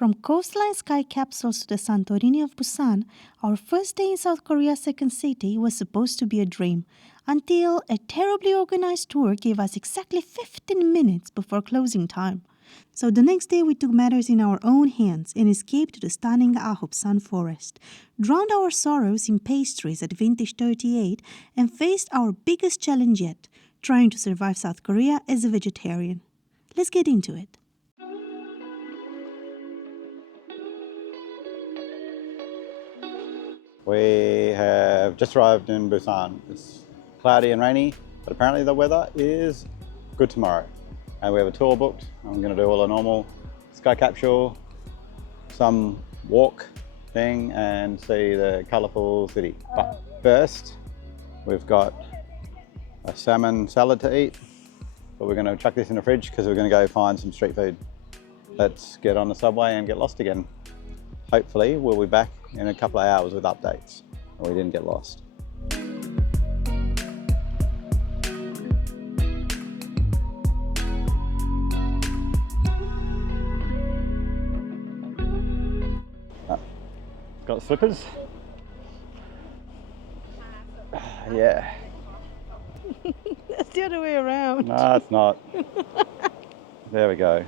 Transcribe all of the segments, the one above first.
From coastline sky capsules to the Santorini of Busan, our first day in South Korea's second city was supposed to be a dream, until a terribly organized tour gave us exactly 15 minutes before closing time. So the next day we took matters in our own hands and escaped to the stunning Ahopsan Forest, drowned our sorrows in pastries at Vintage 38, and faced our biggest challenge yet, trying to survive South Korea as a vegetarian. Let's get into it. We have just arrived in Busan. It's cloudy and rainy, but apparently the weather is good tomorrow. And we have a tour booked. I'm going to do all the normal sky capsule, some walk thing, and see the colourful city. But first, we've got a salmon salad to eat, but we're going to chuck this in the fridge because we're going to go find some street food. Let's get on the subway and get lost again. Hopefully, we'll be back in a couple of hours with updates, and we didn't get lost. Got slippers? Yeah. That's the other way around. No, it's not. There we go.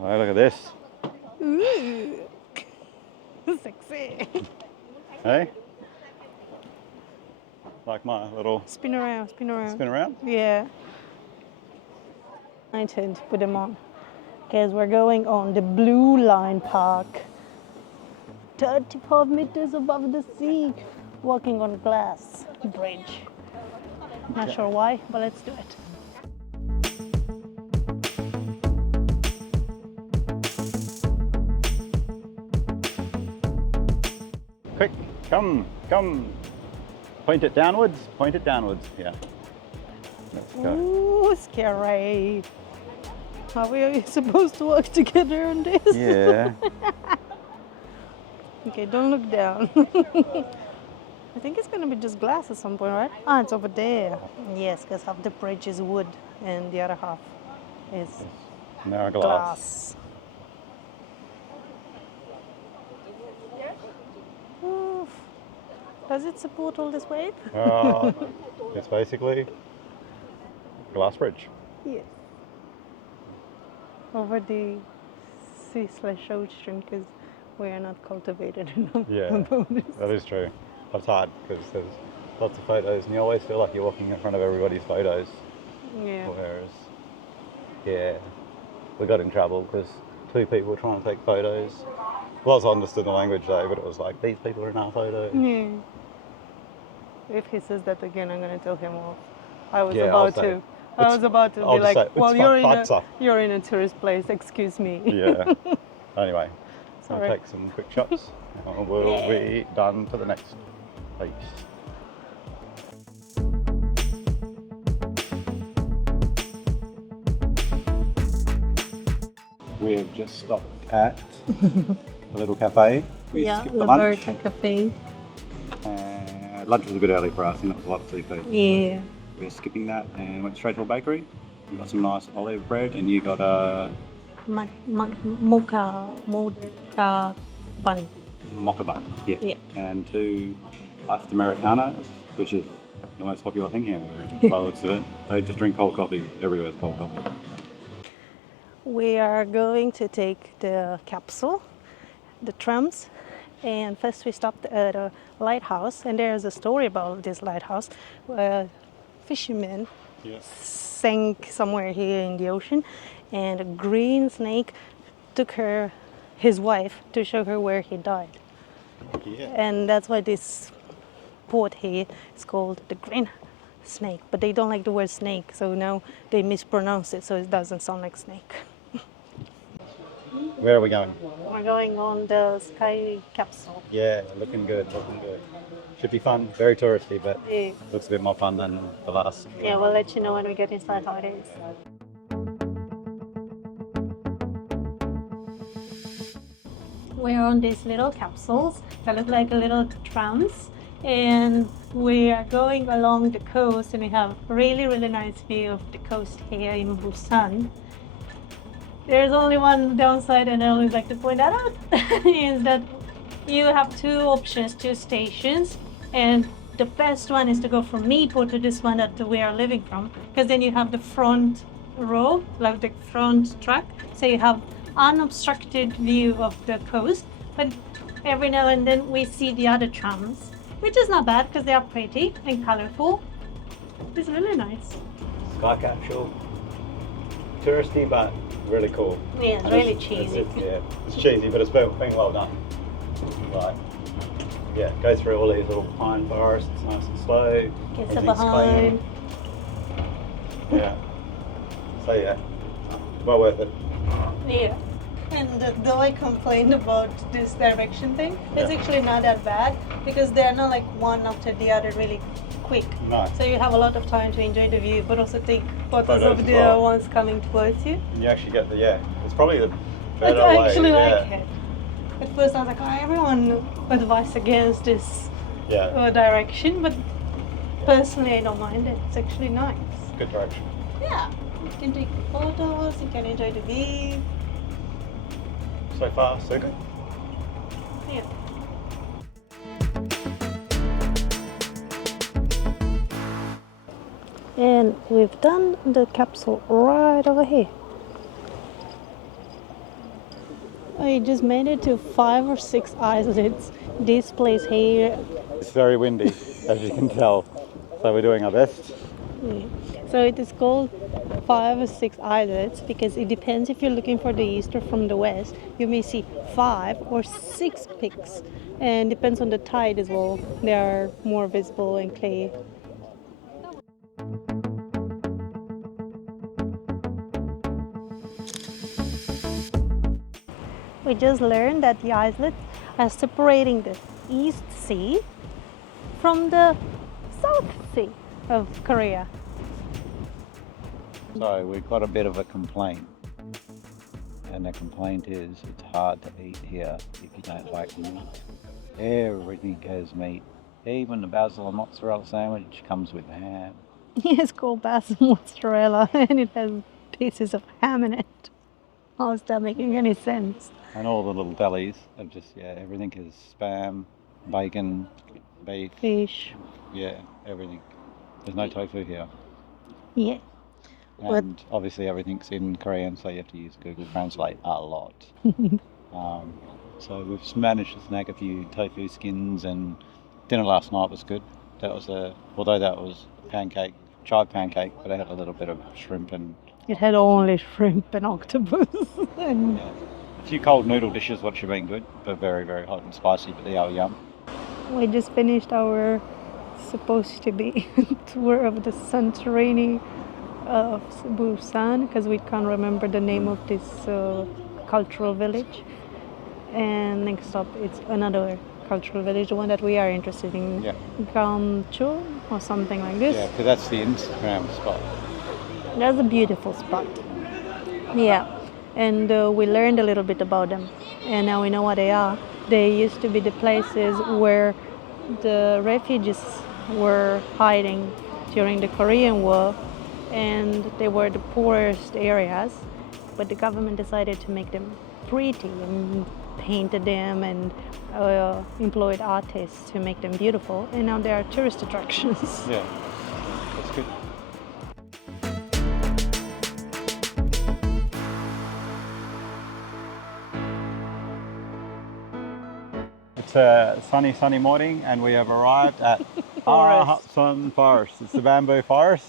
Oh, look at this. Ooh. Sexy. Hey? Like my little Spin around, spin around. spin around? Yeah. I intend to put them on because we're going on the Blue Line Park. 35 meters above the sea, walking on glass bridge. Not sure why, but let's do it. Quick, come. Point it downwards, yeah. Let's go. Ooh, scary. Are we supposed to walk together on this? Yeah. Okay, don't look down. I think it's gonna be just glass at some point, right? Ah, it's over there. Yes, because half the bridge is wood and the other half is Now glass. Oof. Does it support all this weight? It's basically a glass bridge. Yes. Over the sea/ocean because we are not cultivated enough. Yeah, that is true. But it's hard because there's lots of photos and you always feel like you're walking in front of everybody's photos. Yeah. Whereas, yeah, we got in trouble because two people were trying to take photos. Well, I understood the language though, but it was like, these people are in our photo. Yeah. If he says that again, I'm going to tell him off. I was Yeah, about to. I was about to I'll be just like, say, well, "It's you're in a tourist place, excuse me. Yeah. Anyway, Sorry. I'll take some quick shots and we'll be done to the next place. We have just stopped at a little cafe. We skipped the lunch. Liberta Cafe. Lunch was a bit early for us and it was a lot of seafood. Yeah. We're skipping that and went straight to a bakery. We got some nice olive bread and you got a Mocha bun. mocha bun. Yeah. Yeah. And two iced Americanos, which is the most popular thing here. By the looks of it. They just drink cold coffee. Everywhere's cold coffee. We are going to take the capsule, the trams, and first we stopped at a lighthouse, and there's a story about this lighthouse where fishermen sank somewhere here in the ocean, and a green snake took his wife to show her where he died. Yeah. And that's why this port here is called the Green Snake, but they don't like the word snake, so now they mispronounce it so it doesn't sound like snake. Where are we going? We're going on the Sky Capsule. Yeah, looking good. Should be fun. Very touristy, but Yeah. looks a bit more fun than the last. Yeah, we'll let you know when we get inside how it is. We're on these little capsules that look like little trams, and we are going along the coast, and we have a really nice view of the coast here in Busan. There's only one downside, and I always like to point that out, is that you have two options, two stations, and the best one is to go from Mipo to this one that we are living from, because then you have the front row, like the front track, so you have unobstructed view of the coast, but every now and then we see the other trams, which is not bad because they are pretty and colorful. It's really nice. Sky Capsule. Touristy, but really cool. Yeah, it's And really cheesy. It's cheesy, but it's been well done. Like, yeah, go through all these little pine forests, nice and slow. Gets everything's behind. clean. Yeah. So yeah, well worth it. Yeah. And though I complained about this direction thing, it's Yeah. actually not that bad because they're not like one after the other really quick. No. So you have a lot of time to enjoy the view, but also take photos Photos of as the well. ones coming towards you. And you actually get it's probably the I better way. actually like yeah. it. At first I was like, oh, everyone advised against this Yeah, direction, but personally I don't mind it. It's actually nice. good direction. Yeah. You can take photos, you can enjoy the view. So far, so good. Yeah. And we've done the capsule right over here. I just made it to 5 or 6 islets. This place here. It's very windy, as you can tell. So we're doing our best. Yeah. So it is called 5 or 6 islets because it depends if you're looking for the east or from the west. You may see 5 or 6 peaks, and depends on the tide as well. They are more visible and clear. We just learned that the islets are separating the East Sea from the South Sea of Korea. So we've got a bit of a complaint. And the complaint is it's hard to eat here if you don't like meat. Everything has meat. Even the basil and mozzarella sandwich comes with ham. It's called basil mozzarella and it has pieces of ham in it. How is that making any sense? And all the little delis of just, everything is spam, bacon, beef, Fish. everything. There's no tofu here. Yeah. What? And obviously everything's in Korean, so you have to use Google Translate a lot. So we've managed to snag a few tofu skins, and dinner last night was good. That was although that was pancake, chive pancake, but it had a little bit of shrimp and It had only shrimp and octopus. And a few cold noodle dishes, which have been good, but very, very hot and spicy, but they are yum. we just finished our supposed to be tour of the Santorini of Busan because we can't remember the name of this cultural village. And next stop, it's another cultural village, the one that we are interested in, Yeah. Gamcheon or something like this. Yeah, because that's the Instagram spot. That's a beautiful spot. Yeah, and we learned a little bit about them, and now we know what they are. They used to be the places where the refugees were hiding during the Korean War, and they were the poorest areas, but the government decided to make them pretty and painted them and employed artists to make them beautiful, and now they are tourist attractions. Yeah, that's good. It's a sunny morning, and we have arrived at Ahopsan Forest. It's the bamboo forest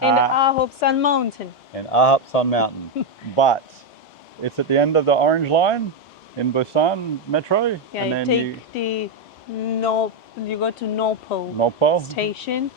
In the Ahopsan Mountain. in Ahopsan Mountain. But it's at the end of the orange line in Busan Metro. Yeah, and you then take you go to Nopo Nopo station,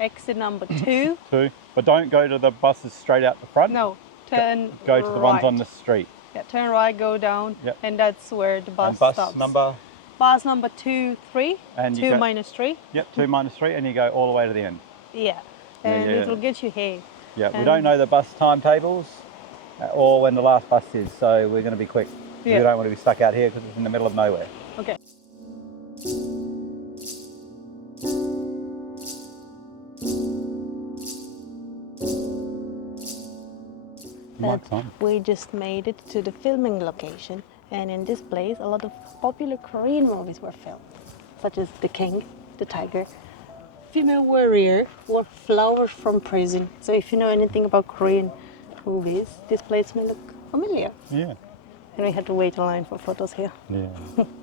exit number 2. too. But don't go to the buses straight out the front. No, turn Go to the ones right. on the street. Yeah, turn right, go down, Yep. and that's where the bus And bus stops. number, Bus number 2, 3, And you 2 go- minus 3. 2-3, and you go all the way to the end. Yeah, and yeah. it'll get you here. Yeah, we And- don't know the bus timetables or when the last bus is, so we're going to be quick. Yeah. We don't want to be stuck out here because it's in the middle of nowhere. Okay. Mike's on. We we just made it to the filming location. And in this place, a lot of popular Korean movies were filmed, such as The King, The Tiger, Female Warrior, or Flowers from Prison. So if you know anything about Korean movies, this place may look familiar. Yeah. And we had to wait in line for photos here. Yeah.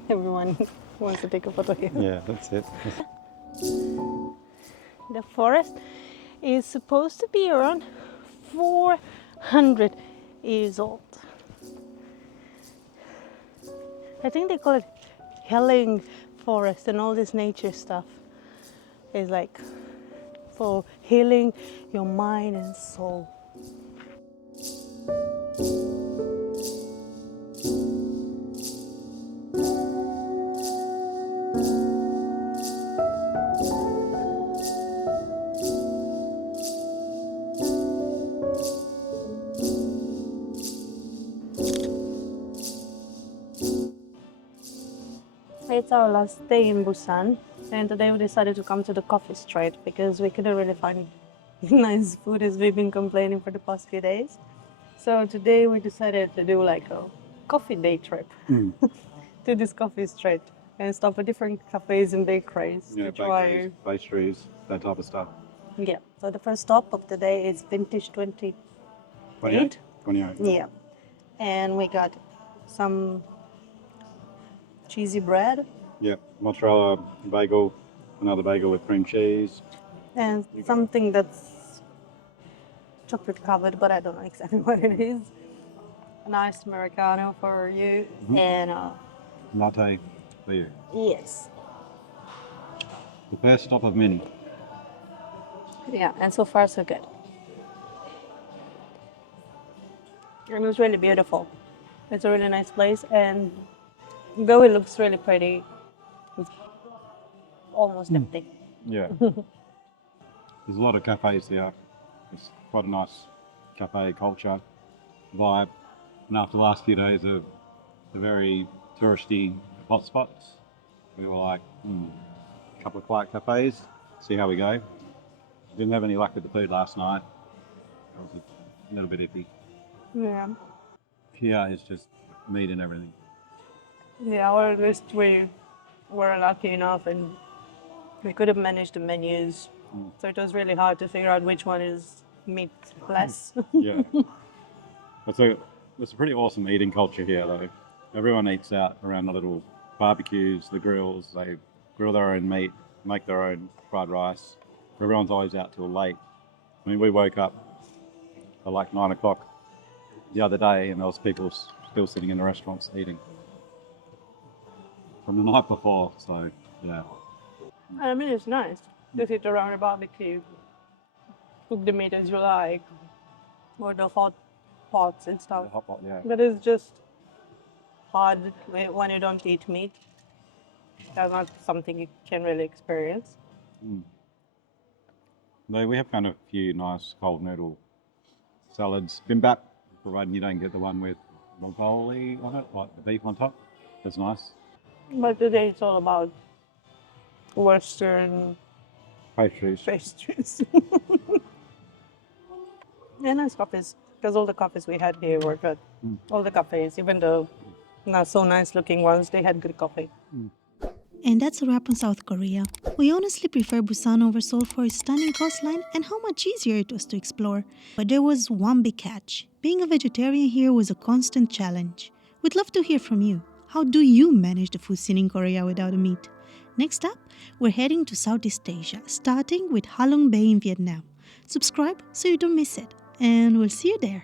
Everyone wants to take a photo here. Yeah, that's it. The forest is supposed to be around 400 years old. I think they call it healing forest, and all this nature stuff is like for healing your mind and soul. It's our last day in Busan, and today we decided to come to the coffee street because we couldn't really find nice food as we've been complaining for the past few days. So today we decided to do like a coffee day trip to this coffee street and stop at different cafes and bakeries to try. Pastries, that type of stuff. Yeah. So the first stop of the day is Vintage 28. 28. Yeah. And we got some cheesy bread Yeah, mozzarella bagel, another bagel with cream cheese. and something that's chocolate covered, but I don't know exactly what it is. A nice Americano for you, and Latte for you. yes, The first stop of many. yeah, and so far so good. And it was really beautiful. It's a really nice place, and though it looks really pretty, it's almost empty. Yeah. There's a lot of cafes here. It's quite a nice cafe culture vibe. And after the last few days of the very touristy hotspots, we were like, a couple of quiet cafes, see how we go. Didn't have any luck with the food last night. It was a little bit iffy. Yeah, Here is just meat and everything. yeah, or at least we were lucky enough, and we could have managed the menus. So it was really hard to figure out which one is meatless. Yeah. It's a pretty awesome eating culture here though. Everyone eats out around the little barbecues, the grills. They grill their own meat, make their own fried rice. Everyone's always out till late. I mean, we woke up at like 9 o'clock the other day and there was people still sitting in the restaurants eating from the night before, so yeah. I mean, it's nice to sit around a barbecue, cook the meat as you like, or the hot pots and stuff. The hot pot, yeah. But it's just hard when you don't eat meat. That's not something you can really experience. Though we have kind of a few nice cold noodle salads. Bimbap, providing you don't get the one with bulgogi on it, like the beef on top. That's nice. But today it's all about Western Pastries. pastries. And nice coffees, because all the coffees we had here were good. All the cafes, even the not so nice looking ones, they had good coffee. And that's a wrap on South Korea. We honestly prefer Busan over Seoul for its stunning coastline and how much easier it was to explore. But there was one big catch. Being a vegetarian here was a constant challenge. We'd love to hear from you. How do you manage the food scene in Korea without a meat? Next up, we're heading to Southeast Asia, starting with Halong Bay in Vietnam. Subscribe so you don't miss it, and we'll see you there.